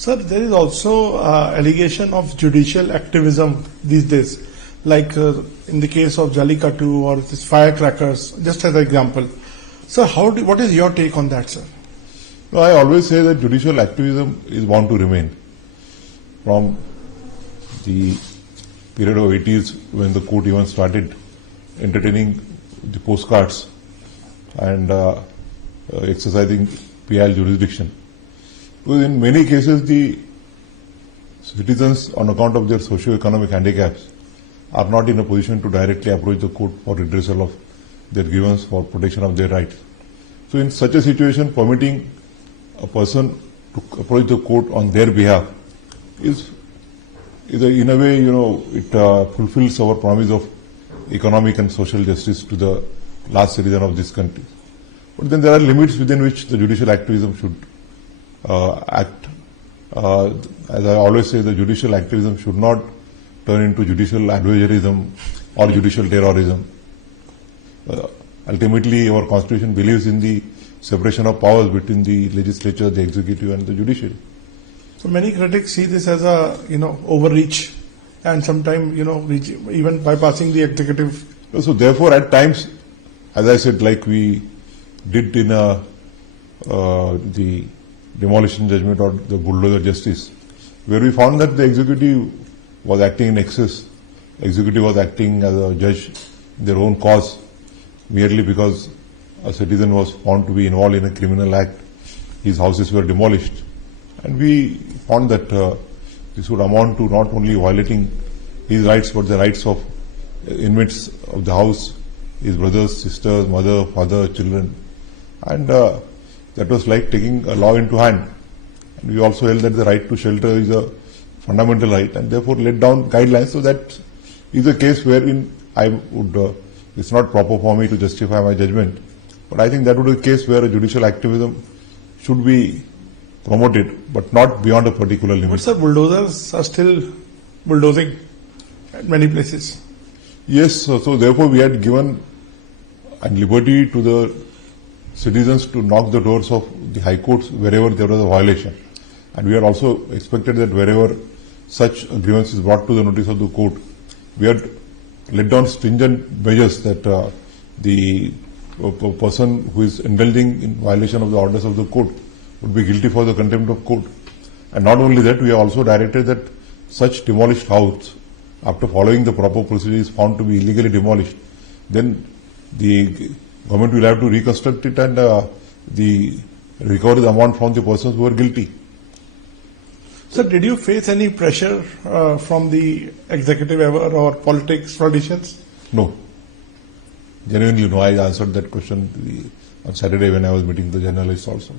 Sir, there is also allegation of judicial activism these days, like in the case of Jallikattu or this firecrackers, just as an example. Sir, what is your take on that, sir? No, I always say that judicial activism is bound to remain. From the period of 80s when the court even started entertaining the postcards and exercising PIL jurisdiction. Because in many cases the citizens, on account of their socio-economic handicaps, are not in a position to directly approach the court for redressal of their grievance for protection of their rights. So in such a situation, permitting a person to approach the court on their behalf is in a way, it fulfills our promise of economic and social justice to the last citizen of this country. But then there are limits within which the judicial activism should act. As I always say, the judicial activism should not turn into judicial adversaryism or judicial terrorism. Ultimately, our constitution believes in the separation of powers between the legislature, the executive and the judiciary. So many critics see this as a, overreach and sometimes, even bypassing the executive. So therefore, at times, as I said, like we did in the demolition judgment or the Bulldozer justice, where we found that the executive was acting in excess. Executive was acting as a judge in their own cause merely because a citizen was found to be involved in a criminal act. His houses were demolished. And we found that this would amount to not only violating his rights, but the rights of inmates of the house, his brothers, sisters, mother, father, children. And that was like taking a law into hand. And we also held that the right to shelter is a fundamental right, and therefore laid down guidelines. So that is a case wherein I would, it's not proper for me to justify my judgment, but I think that would be a case where a judicial activism should be promoted, but not beyond a particular limit. But sir, bulldozers are still bulldozing at many places. Yes, so therefore we had given liberty to the citizens to knock the doors of the high courts wherever there was a violation. And we had also expected that wherever such a grievance is brought to the notice of the court, we had laid down stringent measures that the person who is indulging in violation of the orders of the court would be guilty for the contempt of court. And not only that, we have also directed that such demolished house, after following the proper procedure, is found to be illegally demolished, then the government will have to reconstruct it and recover the amount from the persons who are guilty. Sir, did you face any pressure from the executive ever or politicians? No. Genuinely no. I answered that question on Saturday when I was meeting the journalists also.